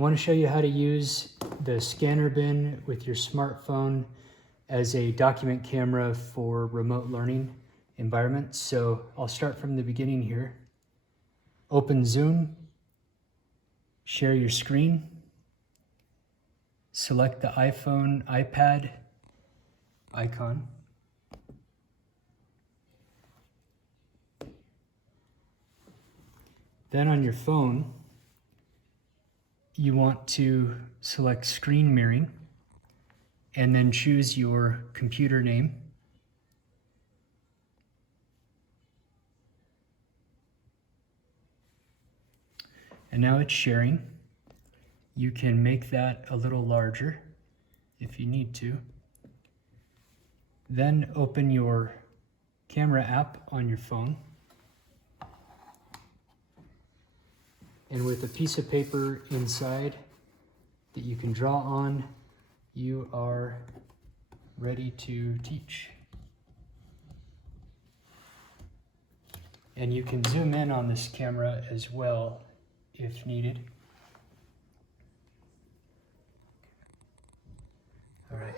I want to show you how to use the scanner bin with your smartphone as a document camera for remote learning environments. So I'll start from the beginning here. Open Zoom, share your screen, select the iPhone, iPad icon. Then on your phone, you want to select screen mirroring and then choose your computer name. And now it's sharing. You can make that a little larger if you need to. Then open your camera app on your phone. And with a piece of paper inside that you can draw on, you are ready to teach. And you can zoom in on this camera as well if needed. All right.